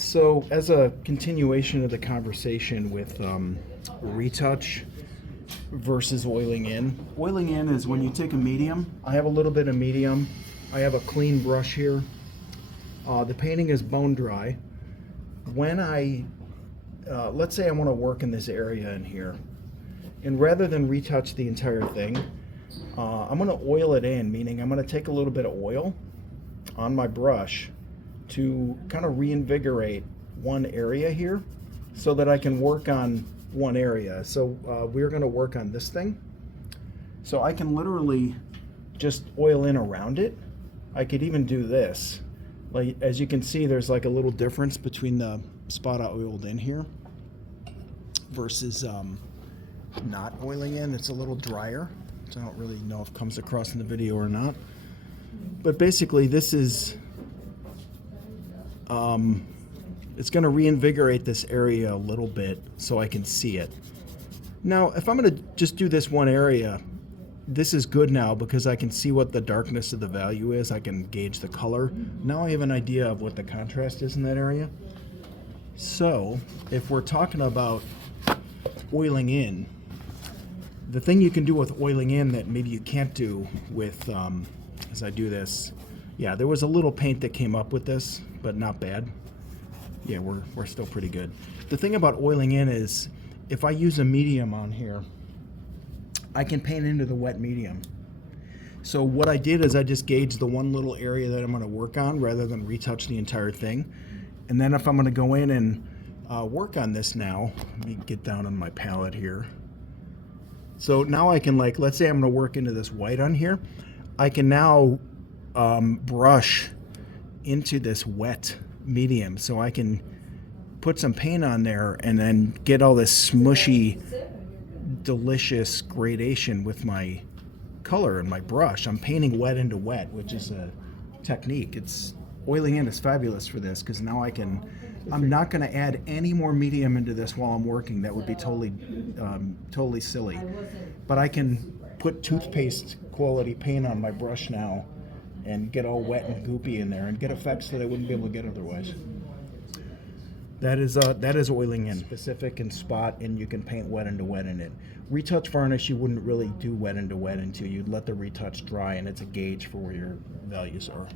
So, as a continuation of the conversation with retouch versus oiling in is when you take a medium. I have a little bit of medium. I have a clean brush here. The painting is bone dry. When let's say I want to work in this area in here, and rather than retouch the entire thing, I'm going to oil it in, meaning I'm going to take a little bit of oil on my brush to kind of reinvigorate one area here so that I can work on one area. So we're going to work on this thing. So I can literally just oil in around it. I could even do this. Like, as you can see, there's like a little difference between the spot I oiled in here versus not oiling in. It's a little drier, so I don't really know if it comes across in the video or not. But basically, this is it's going to reinvigorate this area a little bit so I can see it. Now, if I'm going to just do this one area, this is good now because I can see what the darkness of the value is. I can gauge the color. Now I have an idea of what the contrast is in that area. So, if we're talking about oiling in, the thing you can do with oiling in that maybe you can't do with, as I do this, yeah, there was a little paint that came up with this, but not bad. Yeah, we're still pretty good. The thing about oiling in is if I use a medium on here, I can paint into the wet medium. So what I did is I just gauged the one little area that I'm going to work on rather than retouch the entire thing. And then if I'm going to go in and work on this now, let me get down on my palette here. So now I can, like, let's say I'm going to work into this white on here. I can now brush into this wet medium, so I can put some paint on there and then get all this smushy, delicious gradation with my color and my brush. I'm painting wet into wet, which is a technique. It's oiling in is fabulous for this because now I'm not going to add any more medium into this while I'm working. That would be totally silly. But I can put toothpaste quality paint on my brush now and get all wet and goopy in there and get effects that I wouldn't be able to get otherwise. That is oiling in, specific and spot, and you can paint wet into wet in it. Retouch varnish, you wouldn't really do wet into wet until you'd let the retouch dry, and it's a gauge for where your values are.